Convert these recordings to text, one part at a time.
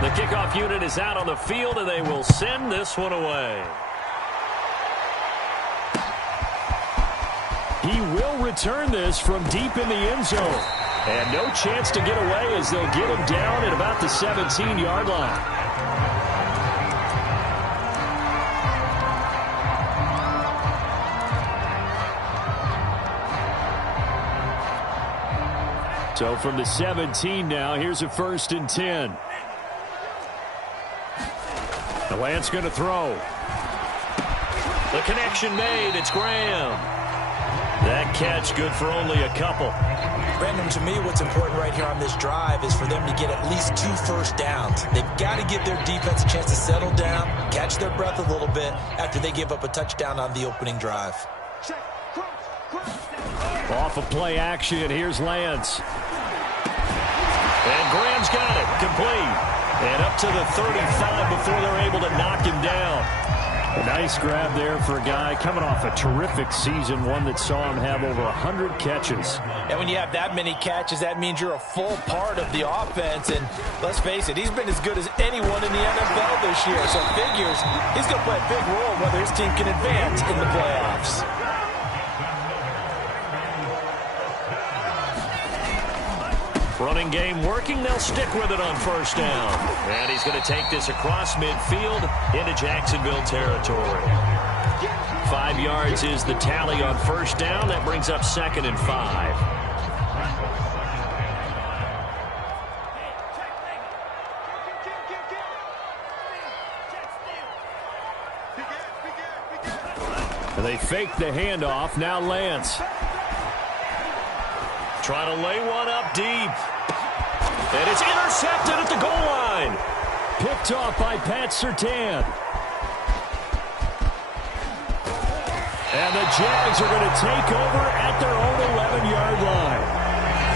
The kickoff unit is out on the field, and they will send this one away. He will return this from deep in the end zone. And no chance to get away as they'll get him down at about the 17-yard line. So from the 17 now, here's a 1st and 10. The Lance going to throw. The connection made. It's Graham. That catch good for only a couple. Brandon, to me, what's important right here on this drive is for them to get at least 2 first downs. They've got to give their defense a chance to settle down, catch their breath a little bit after they give up a touchdown on the opening drive. Off of play action, here's Lance. And Graham's got it, complete. And up to the 35 before they're able to knock him down. A nice grab there for a guy coming off a terrific season, one that saw him have over 100 catches. And when you have that many catches, that means you're a full part of the offense. And let's face it, he's been as good as anyone in the NFL this year. So figures he's going to play a big role whether his team can advance in the playoffs. Running game working. They'll stick with it on 1st down. And he's going to take this across midfield into Jacksonville territory. 5 yards is the tally on 1st down. That brings up 2nd and 5. And they fake the handoff. Now Lance. Trying to lay one up deep. And it's intercepted at the goal line. Picked off by Pat Surtain. And the Jags are going to take over at their own 11-yard line.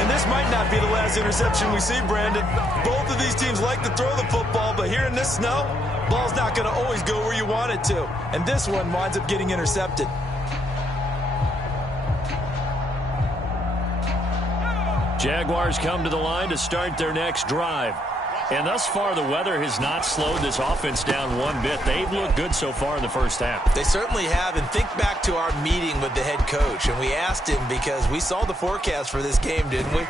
And this might not be the last interception we see, Brandon. Both of these teams like to throw the football, but here in this snow, ball's not going to always go where you want it to. And this one winds up getting intercepted. Jaguars come to the line to start their next drive. And thus far, the weather has not slowed this offense down one bit. They've looked good so far in the 1st half. They certainly have. And think back to our meeting with the head coach. And we asked him because we saw the forecast for this game, didn't we?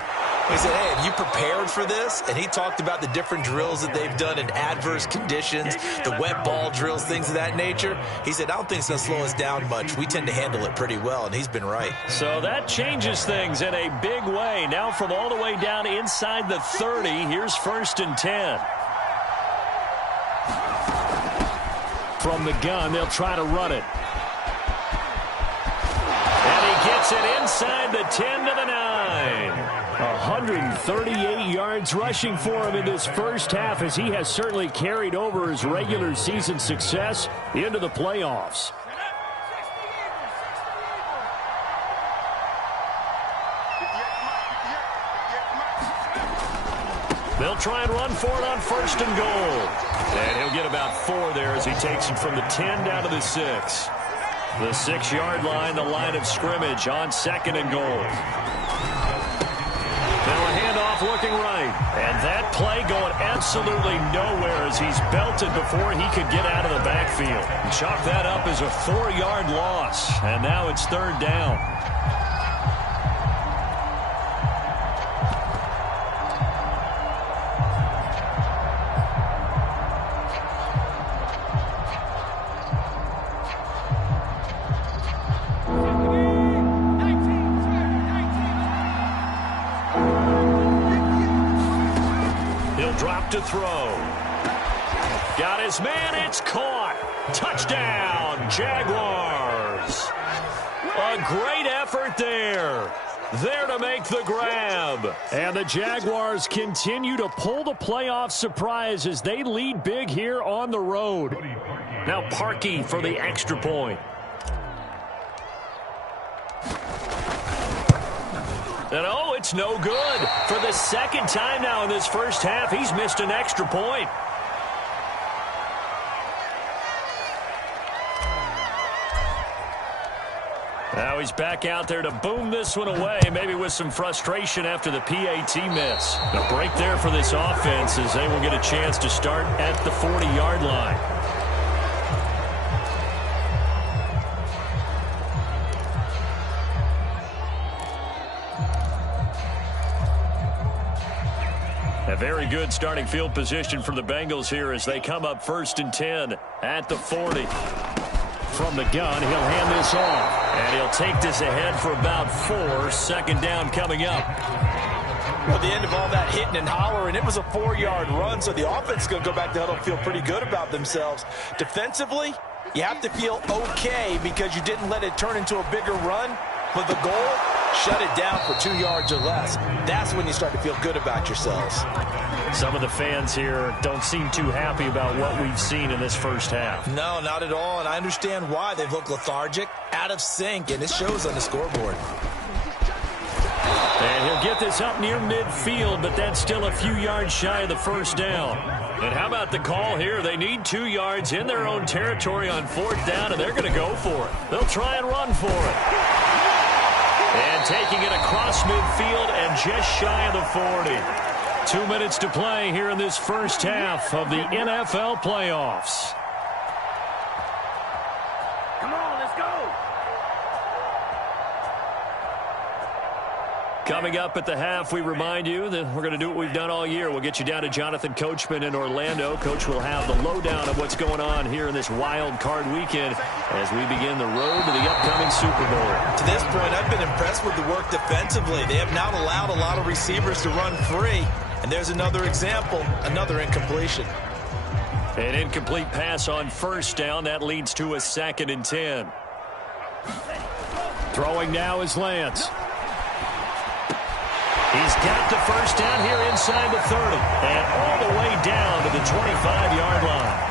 We said, hey, have you prepared for this? And he talked about the different drills that they've done in adverse conditions, the wet ball drills, things of that nature. He said, I don't think it's going to slow us down much. We tend to handle it pretty well, and he's been right. So that changes things in a big way. Now from all the way down inside the 30, here's 1st and 10. From the gun, they'll try to run it. And he gets it inside the 10 to the 9. 138 yards rushing for him in this 1st half as he has certainly carried over his regular season success into the playoffs. They'll try and run for it on 1st and goal. And he'll get about 4 there as he takes it from the 10 down to the 6. The 6-yard line, the line of scrimmage on 2nd and goal. Now a handoff looking right. And that play going absolutely nowhere as he's belted before he could get out of the backfield. Chalk that up as a 4-yard loss. And now it's 3rd down. To throw. Got his man. It's caught. Touchdown, Jaguars. A great effort there. There to make the grab. And the Jaguars continue to pull the playoff surprise as they lead big here on the road. Now Parkey for the extra point. And oh, it's no good. For the 2nd time now in this 1st half, he's missed an extra point. Now he's back out there to boom this one away, maybe with some frustration after the PAT miss. The break there for this offense as they will get a chance to start at the 40-yard line. A very good starting field position for the Bengals here as they come up 1st and 10 at the 40. From the gun, he'll hand this off, and he'll take this ahead for about 4. 2nd down coming up. Well, at the end of all that hitting and hollering, it was a 4-yard run, so the offense is going to go back to huddle and feel pretty good about themselves. Defensively, you have to feel okay because you didn't let it turn into a bigger run, but the goal, shut it down for 2 yards or less. That's when you start to feel good about yourselves. Some of the fans here don't seem too happy about what we've seen in this first half. No, not at all, and I understand why. They've looked lethargic, out of sync, and it shows on the scoreboard. And he'll get this up near midfield, but that's still a few yards shy of the 1st down. And how about the call here? They need 2 yards in their own territory on 4th down, and they're going to go for it. They'll try and run for it. And taking it across midfield and just shy of the 40. 2 minutes to play here in this first half of the NFL playoffs. Come on, let's go. Coming up at the half, we remind you that we're going to do what we've done all year. We'll get you down to Jonathan Coachman in Orlando. Coach will have the lowdown of what's going on here in this wild card weekend as we begin the road to the upcoming Super Bowl. To this point, I've been impressed with the work defensively. They have not allowed a lot of receivers to run free. And there's another example, another incompletion. An incomplete pass on 1st down. That leads to a 2nd and 10. Throwing now is Lance. He's got the 1st down here inside the 30. And all the way down to the 25-yard line.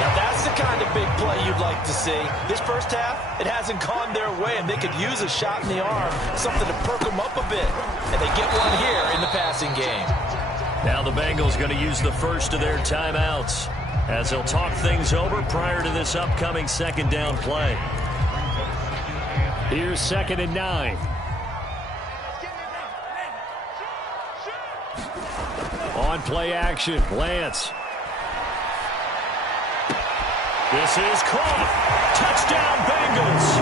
Now that's the kind of big play you'd like to see. This first half, it hasn't gone their way, and they could use a shot in the arm, something to perk them up a bit. And they get one here in the passing game. Now the Bengals going to use the first of their timeouts as they'll talk things over prior to this upcoming 2nd down play. Here's 2nd and 9. On play action, Lance. This is caught. Touchdown, Bengals.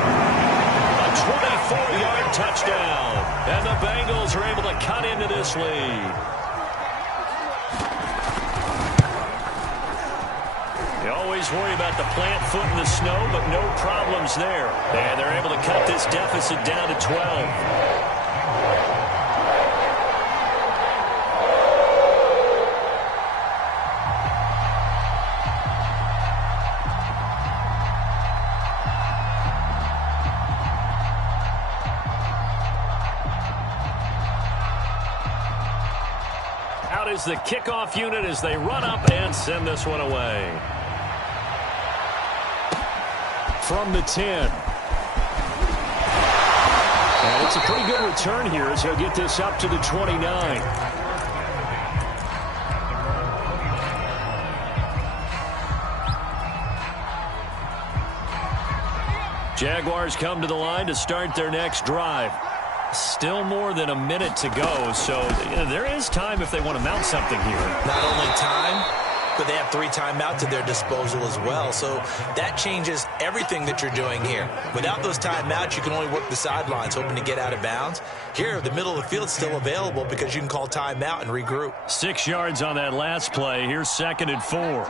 A 24-yard touchdown. And the Bengals are able to cut into this lead. You always worry about the plant foot in the snow, but no problems there. And they're able to cut this deficit down to 12. Is the kickoff unit as they run up and send this one away. From the 10. And it's a pretty good return here as he'll get this up to the 29. Jaguars come to the line to start their next drive. Still more than a minute to go, so there is time if they want to mount something here. Not only time, but they have 3 timeouts at their disposal as well, so that changes everything that you're doing here. Without those timeouts, you can only work the sidelines, hoping to get out of bounds. Here, the middle of the field is still available because you can call timeout and regroup. 6 yards on that last play. Here's 2nd and 4.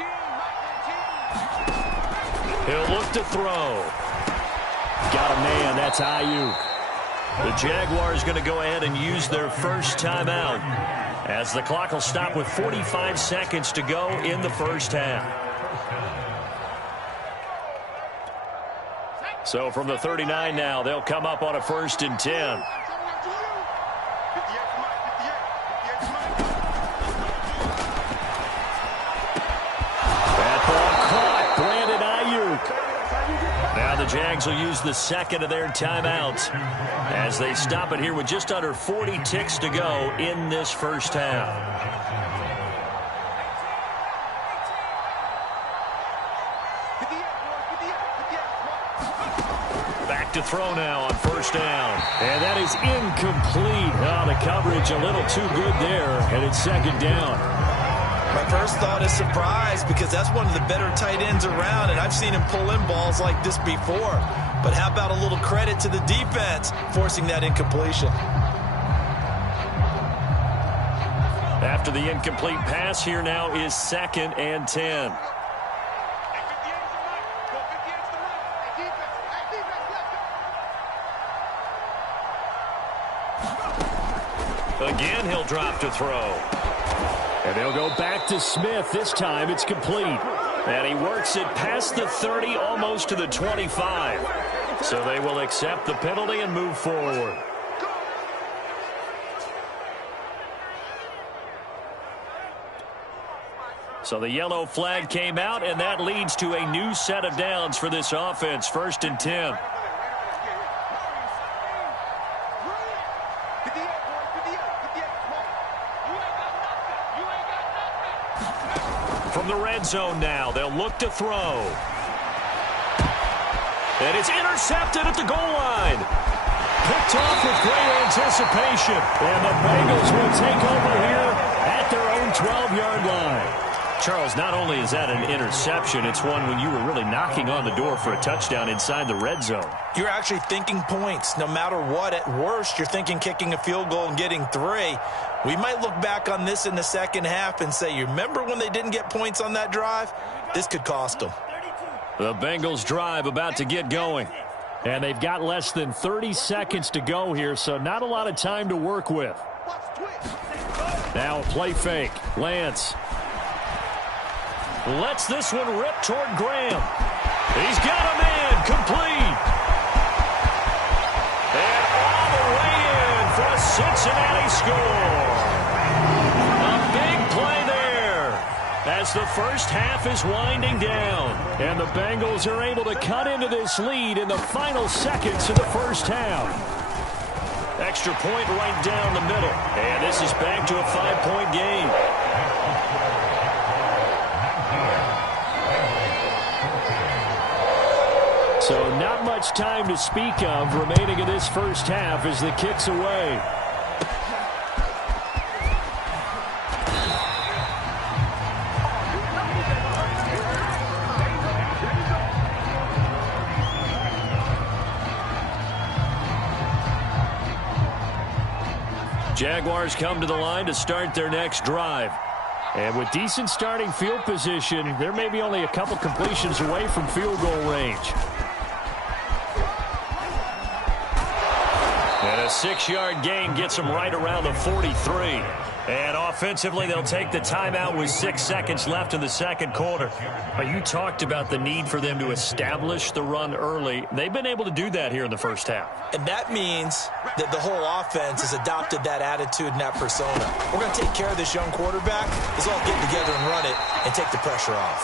He'll look to throw. Got a man. That's Ayuk. The Jaguars going to go ahead and use their first timeout as the clock will stop with 45 seconds to go in the first half. So from the 39 now, they'll come up on a 1st and 10. That ball caught. Brandon Ayuk. Now the Jags will use the 2nd of their timeouts as they stop it here with just under 40 ticks to go in this first half. Back back to throw now on first down. And that is incomplete. Oh, the coverage a little too good there, and it's second down. My first thought is surprise, because that's one of the better tight ends around, and I've seen him pull in balls like this before. But how about a little credit to the defense forcing that incompletion? After the incomplete pass, here now is 2nd and 10. Again, he'll drop to throw. And they'll go back to Smith. This time it's complete. And he works it past the 30, almost to the 25. So they will accept the penalty and move forward. So the yellow flag came out, and that leads to a new set of downs for this offense. 1st and 10. From the red zone now, they'll look to throw. And it's intercepted at the goal line. Picked off with great anticipation. And the Bengals will take over here at their own 12-yard line. Charles, not only is that an interception, it's one when you were really knocking on the door for a touchdown inside the red zone. You're actually thinking points. No matter what, at worst, you're thinking kicking a field goal and getting 3. We might look back on this in the second half and say, you remember when they didn't get points on that drive? This could cost them. The Bengals drive about to get going. And they've got less than 30 seconds to go here, so not a lot of time to work with. Now a play fake. Lance lets this one rip toward Graham. He's got a man complete. And all the way in for a Cincinnati score. A big play there as the first half is winding down. And the Bengals are able to cut into this lead in the final seconds of the first half. Extra point right down the middle. And this is back to a 5-point game. So not much time to speak of remaining in this first half as the kick's away. Jaguars come to the line to start their next drive. And with decent starting field position, there may be only a couple completions away from field goal range. And a 6-yard gain gets them right around the 43. And offensively, they'll take the timeout with 6 seconds left in the second quarter. But you talked about the need for them to establish the run early. They've been able to do that here in the first half. And that means that the whole offense has adopted that attitude and that persona. We're going to take care of this young quarterback. Let's all get together and run it and take the pressure off.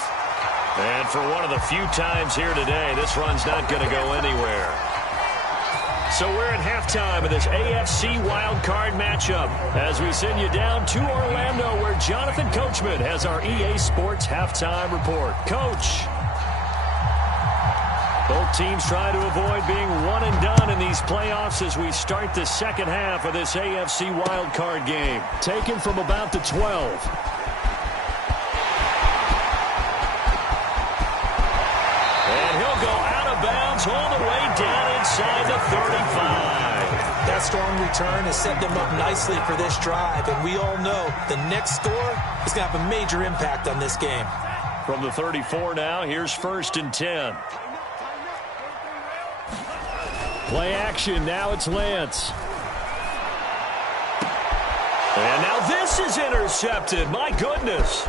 And for one of the few times here today, this run's not going to go anywhere. So we're at halftime of this AFC wildcard matchup as we send you down to Orlando where Jonathan Coachman has our EA Sports halftime report. Coach. Both teams try to avoid being one and done in these playoffs as we start the second half of this AFC wildcard game. Taken from about the 12. All the way down inside the 35. That strong return has set them up nicely for this drive, and we all know the next score is going to have a major impact on this game. From the 34 now, here's 1st and 10. Play action, now it's Lance. And now this is intercepted, my goodness.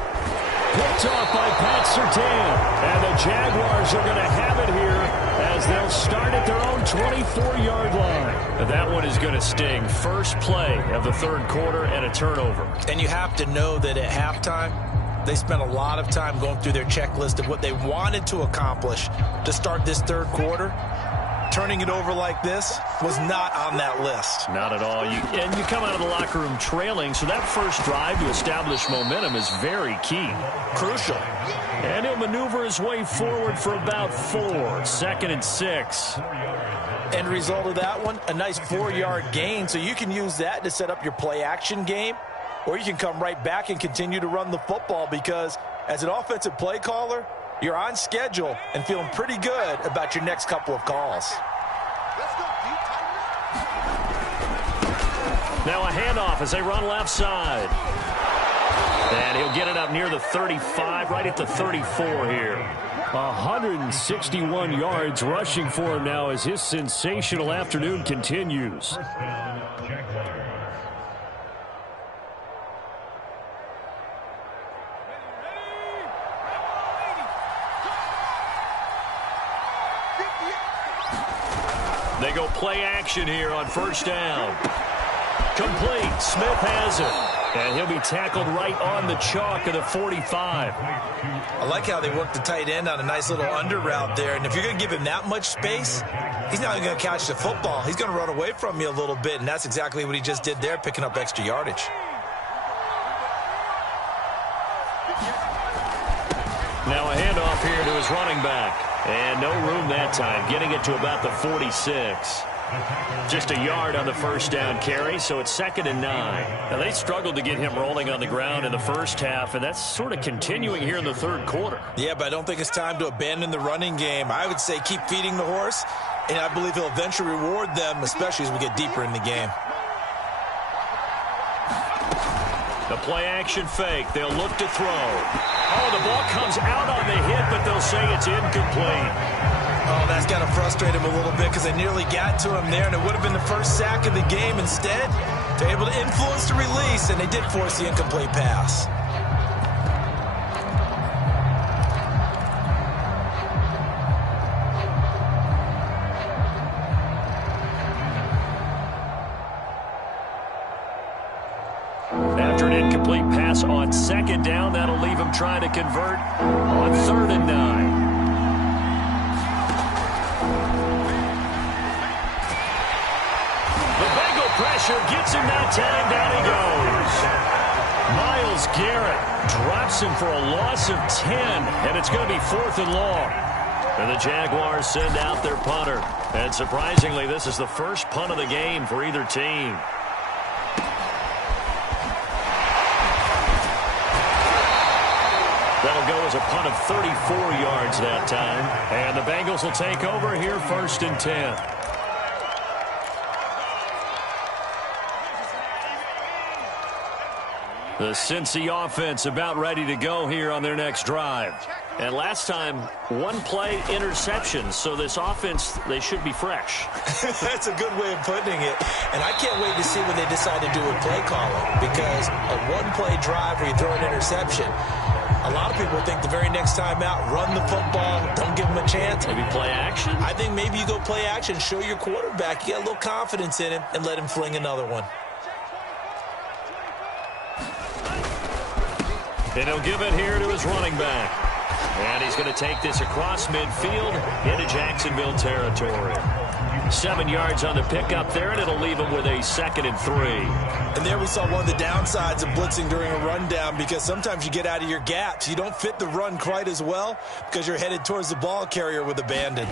Picked off by Pat Surtain. And the Jaguars are going to have it here as they'll start at their own 24-yard line. And that one is going to sting. First play of the third quarter and a turnover. And you have to know that at halftime, they spent a lot of time going through their checklist of what they wanted to accomplish to start this third quarter. Turning it over like this was not on that list. Not at all. You come out of the locker room trailing, so that first drive to establish momentum is very key. Crucial. And he'll maneuver his way forward for about 4. 2nd and 6. End result of that one, a nice 4-yard gain. So you can use that to set up your play-action game, or you can come right back and continue to run the football because as an offensive play caller, you're on schedule and feeling pretty good about your next couple of calls. Now a handoff as they run left side. And he'll get it up near the 35, right at the 34 here. 161 yards rushing for him now as his sensational afternoon continues. They go play action here on first down. Complete. Smith has it. And he'll be tackled right on the chalk of the 45. I like how they work the tight end on a nice little under route there. And if you're going to give him that much space, he's not going to catch the football. He's going to run away from you a little bit, and that's exactly what he just did there, picking up extra yardage. Now a handoff here to his running back. And no room that time, getting it to about the 46. Just a yard on the first down carry, so it's 2nd and 9. Now, they struggled to get him rolling on the ground in the first half, and that's sort of continuing here in the third quarter. Yeah, but I don't think it's time to abandon the running game. I would say keep feeding the horse, and I believe he'll eventually reward them, especially as we get deeper in the game. The play-action fake. They'll look to throw. Oh, the ball comes out on the hit, but they'll say it's incomplete. Oh, that's got to frustrate him a little bit because they nearly got to him there, and it would have been the first sack of the game. Instead, they're able to influence the release, and they did force the incomplete pass. After an incomplete pass on 2nd down, that'll leave him trying to convert on 3rd and 9. Pressure gets him that time. Down he goes. Myles Garrett drops him for a loss of 10, and it's going to be 4th and long. And the Jaguars send out their punter. And surprisingly, this is the first punt of the game for either team. That'll go as a punt of 34 yards that time. And the Bengals will take over here 1st and 10. The Cincy offense about ready to go here on their next drive. And last time, 1-play interceptions. So this offense, they should be fresh. That's a good way of putting it. And I can't wait to see what they decide to do with play calling. Because a 1-play drive where you throw an interception, a lot of people think the very next time out, run the football, don't give them a chance. Maybe play action? I think maybe you go play action, show your quarterback, you get a little confidence in him, and let him fling another one. And he'll give it here to his running back. And he's going to take this across midfield into Jacksonville territory. 7 yards on the pickup there, and it'll leave him with a 2nd and 3. And there we saw one of the downsides of blitzing during a rundown, because sometimes you get out of your gaps. You don't fit the run quite as well because you're headed towards the ball carrier with abandon.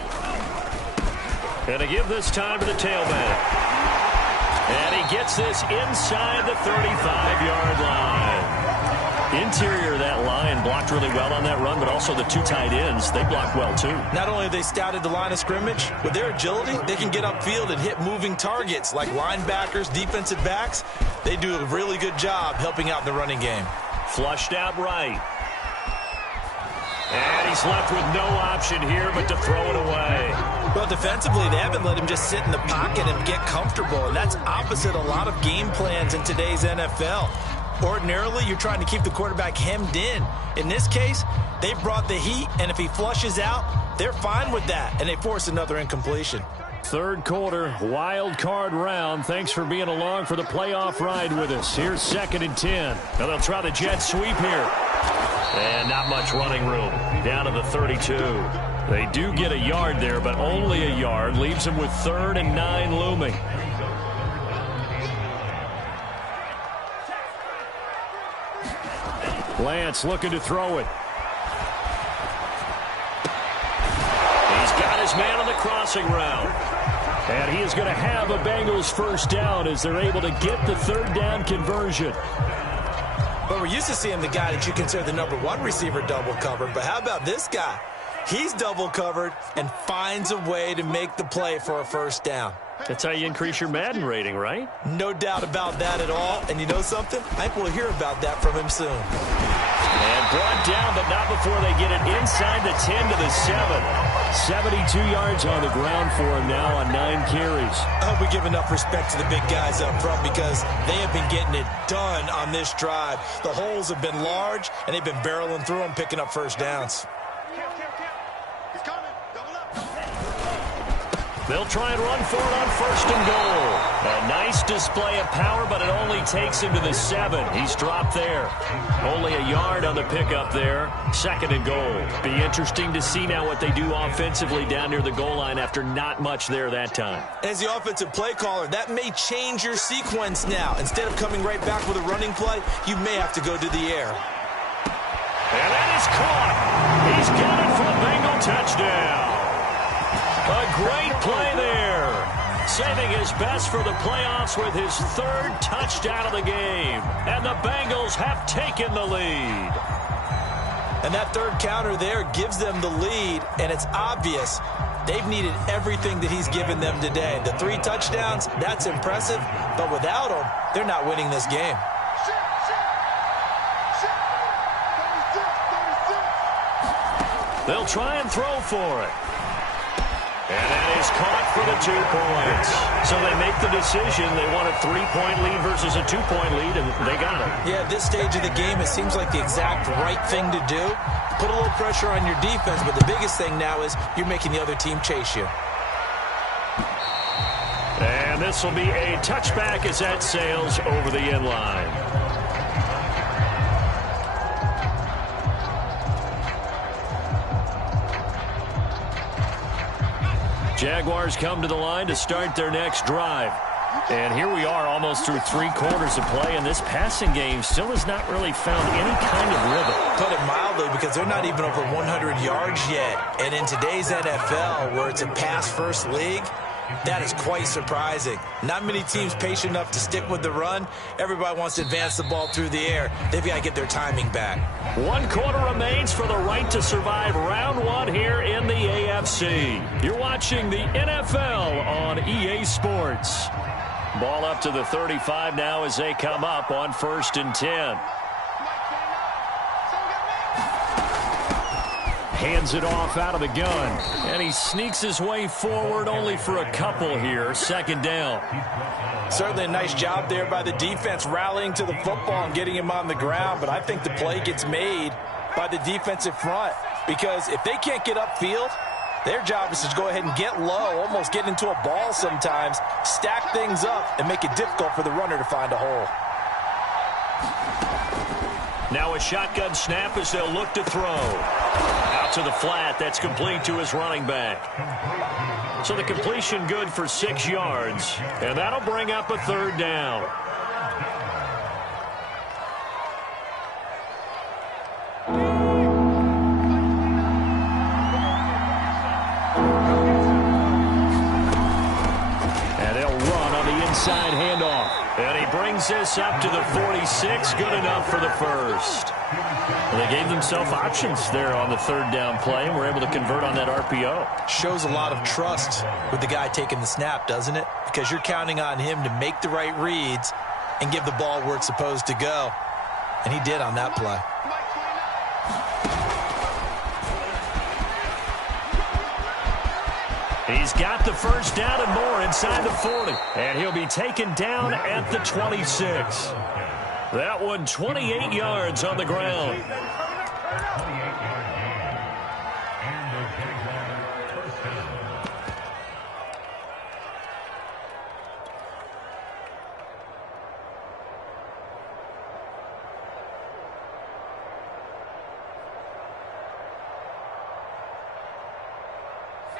And to give this time to the tailback. And he gets this inside the 35-yard line. Interior of that line blocked really well on that run, but also the 2 tight ends, they blocked well too. Not only have they scouted the line of scrimmage, with their agility, they can get upfield and hit moving targets like linebackers, defensive backs. They do a really good job helping out in the running game. Flushed out right. And he's left with no option here but to throw it away. Well, defensively, they haven't let him just sit in the pocket and get comfortable, and that's opposite a lot of game plans in today's NFL. Ordinarily, you're trying to keep the quarterback hemmed in. In this case, they brought the heat, and if he flushes out, they're fine with that, and they force another incompletion. Third quarter, wild card round. Thanks for being along for the playoff ride with us. Here's 2nd and 10. Now they'll try the jet sweep here. And not much running room. Down to the 32. They do get a yard there, but only a yard. Leaves them with 3rd and 9 looming. Lance looking to throw it. He's got his man on the crossing route. And he is going to have a Bengals first down as they're able to get the third down conversion. But we're used to seeing the guy that you consider the number one receiver double covered. But how about this guy? He's double covered and finds a way to make the play for a first down. That's how you increase your Madden rating, right? No doubt about that at all. And you know something? I think we'll hear about that from him soon. And brought down, but not before they get it inside the 10 to the 7. 72 yards on the ground for him now on 9 carries. I hope we give enough respect to the big guys up front because they have been getting it done on this drive. The holes have been large, and they've been barreling through them, picking up first downs. They'll try and run for it on first and goal. A nice display of power, but it only takes him to the 7. He's dropped there. Only a yard on the pickup there. Second and goal. Be interesting to see now what they do offensively down near the goal line after not much there that time. As the offensive play caller, that may change your sequence now. Instead of coming right back with a running play, you may have to go to the air. And that is caught. He's got it for a Bengal touchdown. A great play there. Saving his best for the playoffs with his third touchdown of the game. And the Bengals have taken the lead. And that third counter there gives them the lead, and it's obvious they've needed everything that he's given them today. The 3 touchdowns, that's impressive, but without him, they're not winning this game. They'll try and throw for it. And that is caught for the 2 points. So they make the decision. They want a 3-point lead versus a 2-point lead, and they got it. Yeah, at this stage of the game, it seems like the exact right thing to do. Put a little pressure on your defense, but the biggest thing now is you're making the other team chase you. And this will be a touchback as that sails over the end line. Jaguars come to the line to start their next drive. And here we are almost through 3 quarters of play, and this passing game still has not really found any kind of rhythm. Put it mildly, because they're not even over 100 yards yet. And in today's NFL, where it's a pass-first league, that is quite surprising. Not many teams patient enough to stick with the run. Everybody wants to advance the ball through the air. They've got to get their timing back. 1 quarter remains for the right to survive round 1 here in the AFC. You're watching the NFL on EA Sports. Ball up to the 35 now as they come up on 1st and 10. Hands it off out of the gun. And he sneaks his way forward only for a couple here. 2nd down. Certainly a nice job there by the defense rallying to the football and getting him on the ground. But I think the play gets made by the defensive front. Because if they can't get upfield, their job is to go ahead and get low, almost get into a ball sometimes, stack things up, and make it difficult for the runner to find a hole. Now a shotgun snap as they'll look to throw. Out to the flat. That's complete to his running back. So the completion good for 6 yards. And that'll bring up a 3rd down. And they'll run on the inside handoff. And he brings this up to the 46. Good enough for the first. Well, they gave themselves options there on the 3rd down play, and were able to convert on that RPO. Shows a lot of trust with the guy taking the snap, doesn't it? Because you're counting on him to make the right reads and give the ball where it's supposed to go. And he did on that play. He's got the first down and more inside the 40. And he'll be taken down at the 26. That one 28 yards on the ground.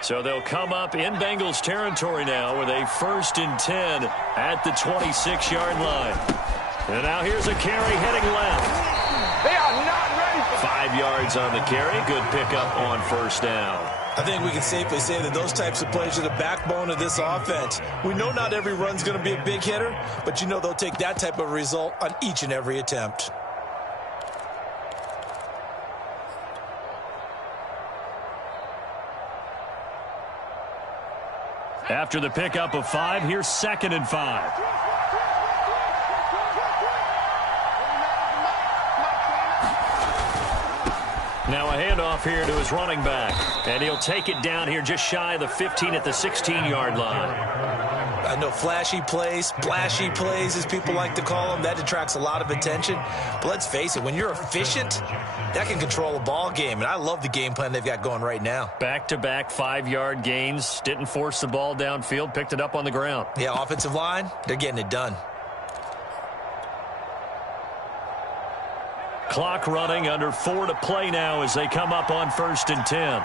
So they'll come up in Bengals territory now with a 1st and 10 at the 26-yard line. And now here's a carry heading left. They are not ready. 5 yards on the carry. Good pickup on 1st down. I think we can safely say that those types of plays are the backbone of this offense. We know not every run's going to be a big hitter, but you know they'll take that type of result on each and every attempt. After the pickup of 5, here's 2nd and 5. Now a handoff here to his running back. And he'll take it down here just shy of the 15 at the 16-yard line. I know flashy plays, splashy plays, as people like to call them, that attracts a lot of attention. But let's face it, when you're efficient, that can control a ball game. And I love the game plan they've got going right now. Back-to-back 5-yard gains. Didn't force the ball downfield. Picked it up on the ground. Yeah, offensive line, they're getting it done. Clock running, under 4 to play now as they come up on 1st and 10.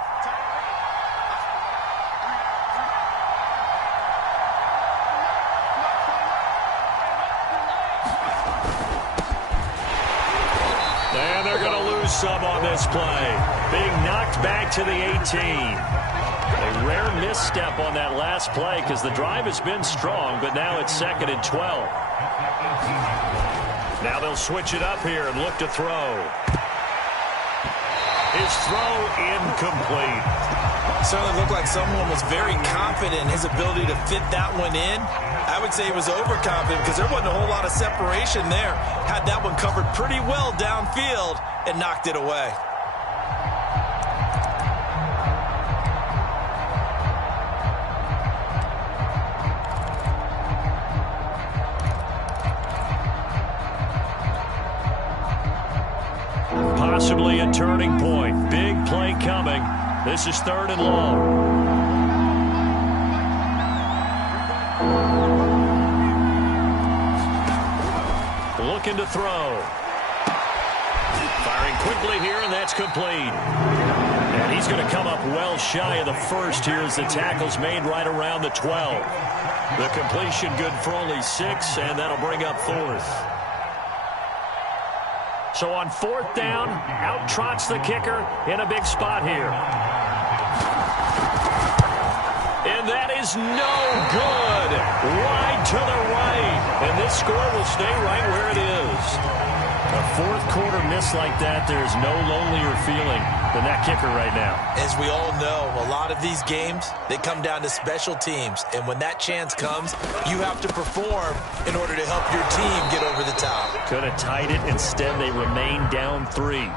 And they're going to lose some on this play. Being knocked back to the 18. A rare misstep on that last play because the drive has been strong, but now it's 2nd and 12. Now they'll switch it up here and look to throw. His throw incomplete. Certainly looked like someone was very confident in his ability to fit that one in. I would say he was overconfident because there wasn't a whole lot of separation there. Had that one covered pretty well downfield and knocked it away. Possibly a turning point. Big play coming. This is 3rd and long. Looking to throw. Firing quickly here, and that's complete. And he's going to come up well shy of the 1st here as the tackle's made right around the 12. The completion good for only 6, and that'll bring up 4th. So on 4th down, out trots the kicker in a big spot here. And that is no good. Wide to the right. And this score will stay right where it is. A 4th quarter miss like that, there's no lonelier feeling than that kicker right now. As we all know, a lot of these games, they come down to special teams. And when that chance comes, you have to perform in order to help your team get over the top. Could have tied it. Instead, they remain down 3.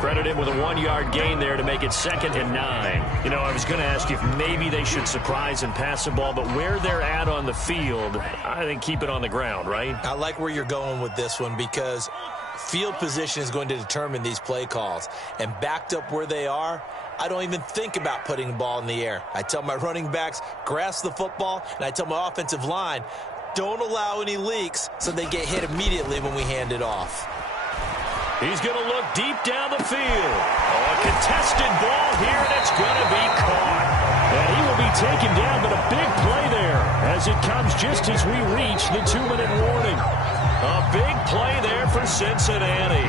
Credit him with a 1-yard gain there to make it 2nd and 9. You know, I was going to ask you if maybe they should surprise and pass the ball, but where they're at on the field, I think keep it on the ground, right? I like where you're going with this one because field position is going to determine these play calls. And backed up where they are, I don't even think about putting the ball in the air. I tell my running backs, grasp the football, and I tell my offensive line, don't allow any leaks so they get hit immediately when we hand it off. He's going to look deep down the field. Oh, a contested ball here, and it's going to be caught. And he will be taken down, but a big play there as it comes just as we reach the 2-minute warning. A big play there for Cincinnati.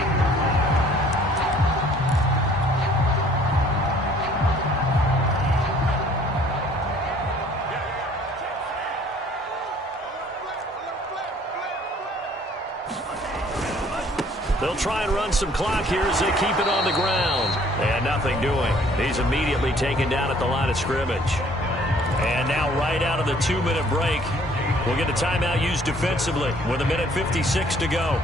They'll try and run some clock here as they keep it on the ground. And nothing doing. He's immediately taken down at the line of scrimmage. And now right out of the 2-minute break, we'll get a timeout used defensively with 1:56 to go.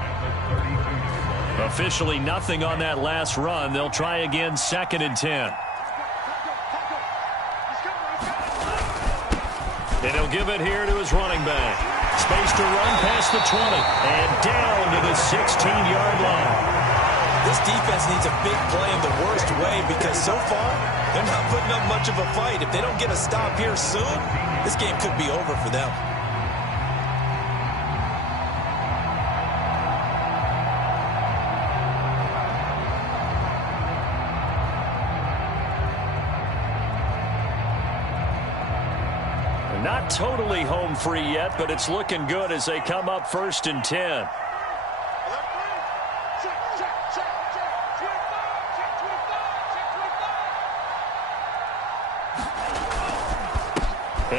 Officially nothing on that last run. They'll try again 2nd and 10. And he'll give it here to his running back. Space to run past the 20 and down to the 16-yard line. This defense needs a big play in the worst way because so far they're not putting up much of a fight. If they don't get a stop here soon, this game could be over for them. Not totally home free yet, but it's looking good as they come up 1st and 10.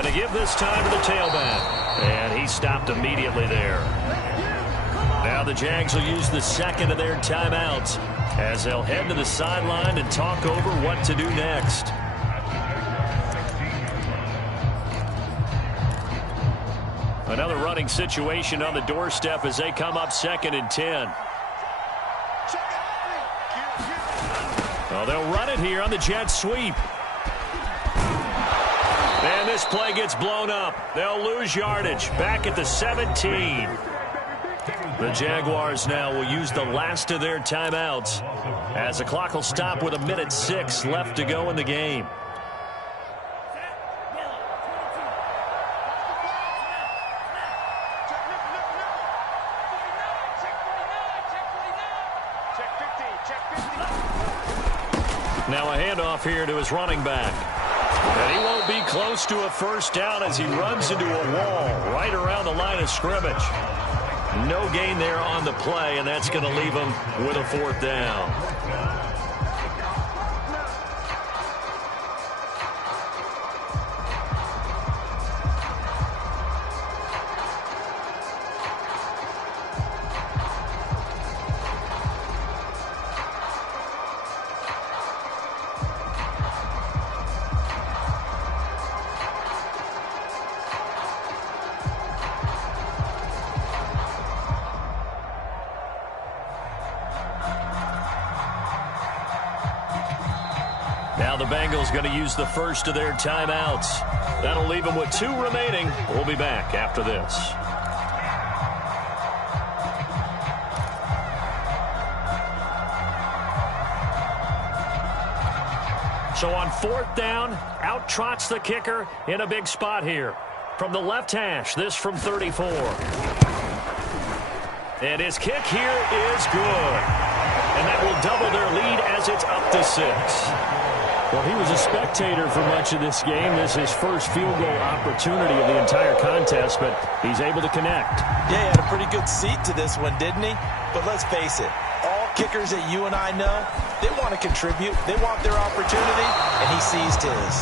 And to give this time to the tailback. And he stopped immediately there. Now the Jags will use the second of their timeouts as they'll head to the sideline and talk over what to do next. Another running situation on the doorstep as they come up 2nd and 10. Well, they'll run it here on the jet sweep. And this play gets blown up. They'll lose yardage. Back at the 17. The Jaguars now will use the last of their timeouts as the clock will stop with 1:06 left to go in the game. Now a handoff here to his running back. And he won't be close to a first down as he runs into a wall right around the line of scrimmage. No gain there on the play, and that's going to leave him with a 4th down. Now the Bengals going to use the first of their timeouts. That'll leave them with 2 remaining. We'll be back after this. So on 4th down, out trots the kicker in a big spot here. From the left hash, this from 34. And his kick here is good. And that will double their lead as it's up to 6. Well, he was a spectator for much of this game. This is his first field goal opportunity of the entire contest, but he's able to connect. Yeah, he had a pretty good seat to this one, didn't he? But let's face it, all kickers that you and I know, they want to contribute. They want their opportunity, and he seized his.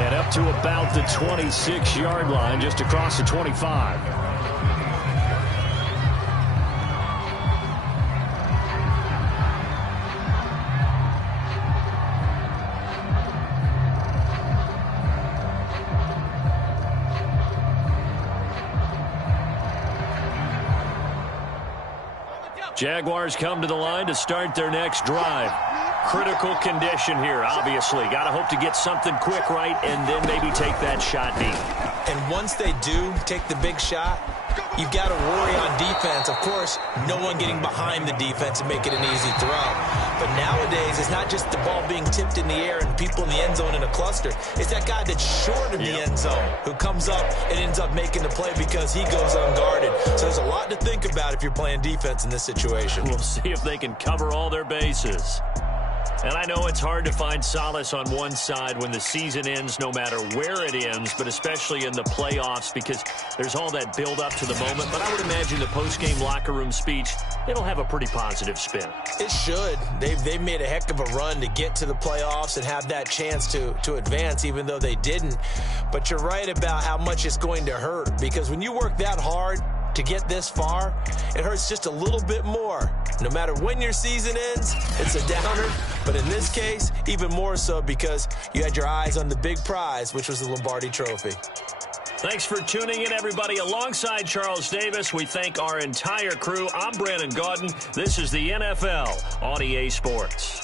And up to about the 26-yard line, just across the 25. Jaguars come to the line to start their next drive. Critical condition here, obviously. Got to hope to get something quick right and then maybe take that shot deep. And once they do take the big shot, you've got to worry on defense. Of course, no one getting behind the defense and make it an easy throw. But nowadays, it's not just the ball being tipped in the air and people in the end zone in a cluster. It's that guy that's short of the end zone who comes up and ends up making the play because he goes unguarded. So there's a lot to think about if you're playing defense in this situation. We'll see if they can cover all their bases. And I know it's hard to find solace on one side when the season ends, no matter where it ends, but especially in the playoffs because there's all that build up to the moment. But I would imagine the post-game locker room speech, it'll have a pretty positive spin. It should. They've made a heck of a run to get to the playoffs and have that chance to advance, even though they didn't. But you're right about how much it's going to hurt because when you work that hard to get this far, it hurts just a little bit more. No matter when your season ends, it's a downer. But in this case, even more so because you had your eyes on the big prize, which was the Lombardi Trophy. Thanks for tuning in, everybody. Alongside Charles Davis, we thank our entire crew. I'm Brandon Gaudin. This is the NFL on EA Sports.